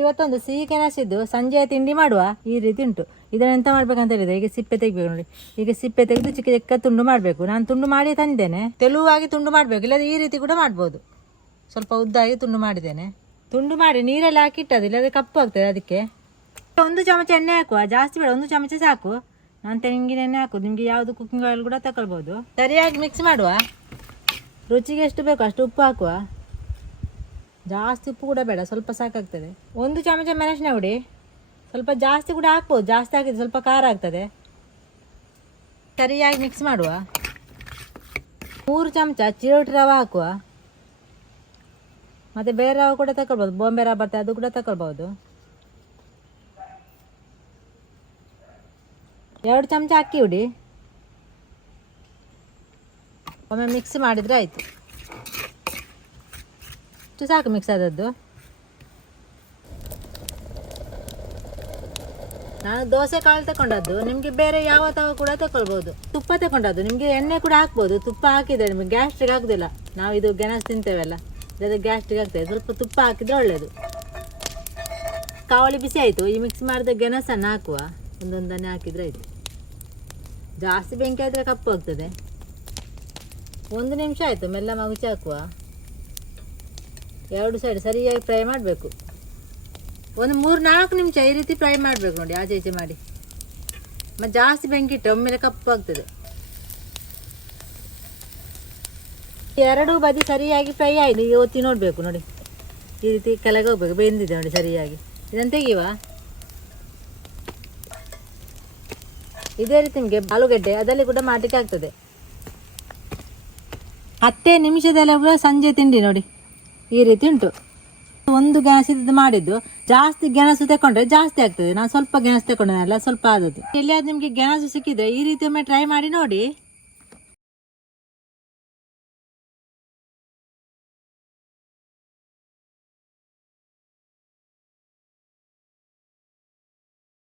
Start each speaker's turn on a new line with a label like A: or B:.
A: ಇವತ್ತೊಂದು ಸಿಹಿ ಕೆನಸಿದ್ದು ಸಂಜೆಯ ತಿಂಡಿ ಮಾಡುವ ಈ ರೀತಿ ಉಂಟು. ಇದನ್ನು ಎಂತ ಮಾಡ್ಬೇಕಂತ ಹೇಳಿದ್ರೆ ಈಗ ಸಿಪ್ಪೆ ತೆಗಿಬೇಕು ನೋಡಿ. ಈಗ ಸಿಪ್ಪೆ ತೆಗೆದು ಚಿಕ್ಕ ಚಿಕ್ಕ ತುಂಡು ಮಾಡಬೇಕು. ನಾನು ತುಂಡು ಮಾಡಿ ತಂದೇನೆ ತೆಳುವಾಗಿ ತುಂಡು ಮಾಡಬೇಕು. ಇಲ್ಲದ ಈ ರೀತಿ ಕೂಡ ಮಾಡ್ಬೋದು. ಸ್ವಲ್ಪ ಉದ್ದಾಗಿ ತುಂಡು ಮಾಡಿದ್ದೇನೆ. ತುಂಡು ಮಾಡಿ ನೀರಲ್ಲಿ ಹಾಕಿ ಇಟ್ಟದ್ದು ಇಲ್ಲದ್ರೆ ಕಪ್ಪು ಆಗ್ತದೆ ಅದಕ್ಕೆ. ಒಂದು ಚಮಚ ಎಣ್ಣೆ ಹಾಕುವ. ಜಾಸ್ತಿ ಬೇಡ, ಒಂದು ಚಮಚ ಸಾಕು. ನಾನು ತೆಂಗಿನ ಎಣ್ಣೆ ಹಾಕುದು. ನಿಮಗೆ ಯಾವುದು ಕುಕ್ಕಿಂಗ್ ಆಯಿಲ್ ಕೂಡ ತಗೊಳ್ಬೋದು ಸರಿಯಾಗಿ ಮಿಕ್ಸ್ ಮಾಡುವ. ರುಚಿಗೆ ಎಷ್ಟು ಬೇಕು ಅಷ್ಟು ಉಪ್ಪು ಹಾಕುವ. ಜಾಸ್ತಿ ಉಪ್ಪು ಕೂಡ ಬೇಡ, ಸ್ವಲ್ಪ ಸಾಕಾಗ್ತದೆ. ಒಂದು ಚಮಚ ಮೆಣಸಿನ ಹುಡಿ ಸ್ವಲ್ಪ ಜಾಸ್ತಿ ಕೂಡ ಹಾಕ್ಬೋದು, ಜಾಸ್ತಿ ಹಾಕಿದ್ರೆ ಸ್ವಲ್ಪ ಖಾರ ಆಗ್ತದೆ. ಸರಿಯಾಗಿ ಮಿಕ್ಸ್ ಮಾಡುವ. ಮೂರು ಚಮಚ ಚಿರೋಟಿ ರವ ಹಾಕುವ. ಮತ್ತು ಬೇರೆ ರವೆ ಕೂಡ ತಗೊಳ್ಬೋದು ಬೊಂಬೆ ರವ ಬರ್ತದೆ, ಅದು ಕೂಡ ತಗೊಳ್ಬೋದು ಎರಡು ಚಮಚ ಅಕ್ಕಿ ಹುಡಿ ಒಮ್ಮೆ ಮಿಕ್ಸ್ ಮಾಡಿದರೆ ಆಯಿತು. ಇಷ್ಟು ಸಾಕು ಮಿಕ್ಸ್ ಆದದ್ದು. ನಾನು ದೋಸೆ ಕಾಳು ತಗೊಂಡದ್ದು ನಿಮಗೆ ಬೇರೆ ಯಾವ ತವ ಕೂಡ ತಗೊಳ್ಬೋದು ತುಪ್ಪ ತಗೊಂಡದ್ದು ನಿಮಗೆ ಎಣ್ಣೆ ಕೂಡ ಹಾಕ್ಬೋದು. ತುಪ್ಪ ಹಾಕಿದರೆ ನಿಮಗೆ ಗ್ಯಾಸ್ಟ್ರಿಕ್ ಆಗೋದಿಲ್ಲ. ನಾವು ಇದು ಗೆಣಸು ತಿಂತೇವಲ್ಲ. ಇಲ್ಲದ್ರೆ ಗ್ಯಾಸ್ಟ್ರಿಕ್ ಆಗ್ತದೆ. ಸ್ವಲ್ಪ ತುಪ್ಪ ಹಾಕಿದ್ರೆ ಒಳ್ಳೆಯದು ಕಾವಳಿ ಬಿಸಿ ಆಯಿತು. ಈ ಮಿಕ್ಸ್ ಮಾಡಿದ ಗೆಣಸನ್ನು ಹಾಕುವ. ಒಂದೊಂದನ್ನೇ ಹಾಕಿದ್ರೆ ಆಯಿತು. ಜಾಸ್ತಿ ಬೆಂಕಿ ಆದರೆ ಕಪ್ಪು ಆಗ್ತದೆ. ಒಂದು ನಿಮಿಷ ಆಯಿತು. ಮೆಲ್ಲ ಮಗುಚಿ ಹಾಕುವ. ಎರಡು ಸೈಡ್ ಸರಿಯಾಗಿ ಫ್ರೈ ಮಾಡಬೇಕು. ಒಂದು ಮೂರು ನಾಲ್ಕು ನಿಮಿಷ ಈ ರೀತಿ ಫ್ರೈ ಮಾಡಬೇಕು ನೋಡಿ, ಆಚೆ ಈಚೆ ಮಾಡಿ. ಮತ್ತು ಜಾಸ್ತಿ ಬೆಂಕಿ ಇಟ್ಟು ಒಮ್ಮೆಲೆ ಕಪ್ಪು ಆಗ್ತದೆ. ಎರಡೂ ಬದಿ ಸರಿಯಾಗಿ ಫ್ರೈ ಆಯಿತು, ಈಗ ಒತ್ತಿ ನೋಡಬೇಕು ನೋಡಿ. ಈ ರೀತಿ ಕೆಳಗೆ ಹೋಗ್ಬೇಕು, ಬೆಂದಿದೆ ನೋಡಿ ಸರಿಯಾಗಿ. ಇದನ್ನು ತೆಗಿಯುವ? ಇದೇ ರೀತಿ ನಿಮಗೆ ಆಲೂಗಡ್ಡೆ, ಅದರಲ್ಲಿ ಕೂಡ ಮಾಡಲಿಕ್ಕೆ ಆಗ್ತದೆ. ಹತ್ತೇ ನಿಮಿಷದಲ್ಲೇ ಕೂಡ ಸಂಜೆ ತಿಂಡಿ ನೋಡಿ. ಈ ರೀತಿ ಉಂಟು. ಒಂದು ಗ್ಯಾಸ್ ಇದ್ದು ಮಾಡಿದ್ದು, ಜಾಸ್ತಿ ಗೆಣಸು ತಗೊಂಡ್ರೆ ಜಾಸ್ತಿ ಆಗ್ತದೆ. ನಾನು ಸ್ವಲ್ಪ ಗೆಣಸು ತಗೊಂಡೆ ಸ್ವಲ್ಪ ಆದದ್ದು. ಎಲ್ಲಿಯಾದ್ರೂ ನಿಮಗೆ ಗೆಣಸು ಸಿಕ್ಕಿದ್ರೆ ಈ ರೀತಿ ಒಮ್ಮೆ ಟ್ರೈ ಮಾಡಿ ನೋಡಿ.